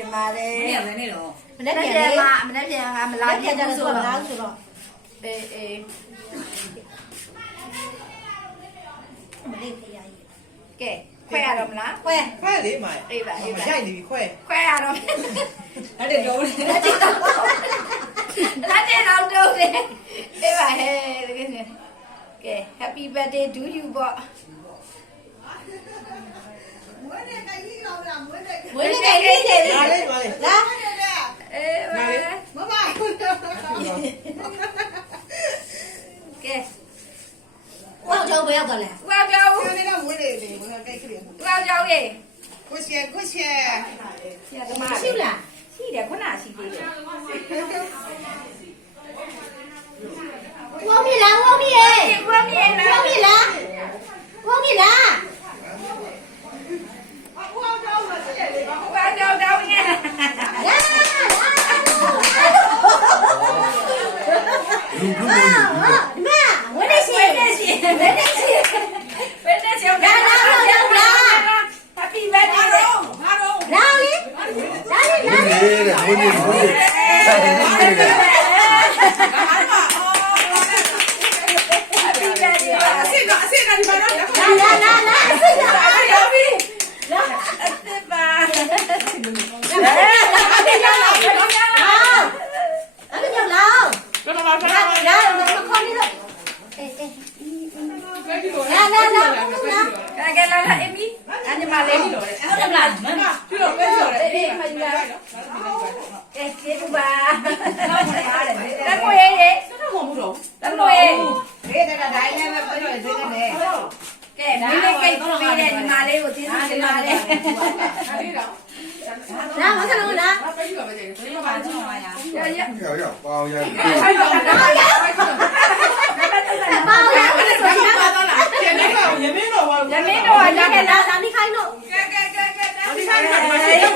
တင်ပါတယ် မနေ့ကလည်းနေတော့ မနေ့ပြန်မှာမနေ့ပြန်ကမလာပြန်ကြဆိုတော့ဆိုတော့အေးမနေ့ဖေးရည်ကဲခွဲရတော့မလားခွဲ ခွဲလေးမှာ အေးပါအေးပါ ရိုက်နေပြီခွဲ ခွဲရတော့ အဲ့ဒါတော့ လက်ကျတော့တော့တယ်အေးပါဟဲ့တကယ်နဲ့ကဲ happy birthday to you ပေါ့မွေးနေ့ကကြီးရောလားမွေးနေ့မွေးနေ့ကကြီးတယ် လာလေးပါလေ လာအေးပါမမကဲဝေါကြောင်ဘယ်ရောက်တော့လဲဝေါကြောင် ခွဲလေးကမွေးနေတယ်ဘယ်ကကြိတ်ခရီး ဝေါကြောင်ရေ ကိုရှယ်ကိုရှယ် ဆရာကမရှိလားရှိတယ်ခုနရှိသေးတယ်ဝေါမြေလားဝေါမြေဝေါမြေလားဝေါမြေလားဝေါမြေလားဝေါကြောင်တော့နေလာဝေးနေရှိဝေးနေရှိဝေးနေရှိဝေးနေရှိလာ Happy birthday လာလေလာလေလာလေ အစစ်ကအစစ်ကဒီမှာတော့ လာရောက်ပြီလာအစ်ပါတော့မှာဖလား လာမခေါ်နေတော့အေးလာအမီအညီမလေးဟုတ်တယ်မလားမမ ပြုတော့ပဲပြောတယ် အေးမယူလာအေးကျေးဇူးပါလက်မွေးရေ တော့မဟုတ်ဘူးတော့ လက်မွေး ဒီကတိုင်းလည်းပဲပြောတယ်စိတ်နဲ့ ကဲမိမိကိတ်ပေးတဲ့ညီမလေးကိုကျေးဇူးတင်ပါတယ် အဲ့ဒီတော့ လာမဆလို့လား ပဲပြောပါကြတယ်ဒီမှာပါတော့မှာရ ရရ 包呀！ အဲ့တော့တော့ ပေါင်းရဆိုရင် ပါတော့လားကျန်နေတော့ရမင်းတော့ဘာ ရမင်းတို့ကလည်းလာလာနေခိုင်းလို့ ဒီဆိုင်မှာရှိတော့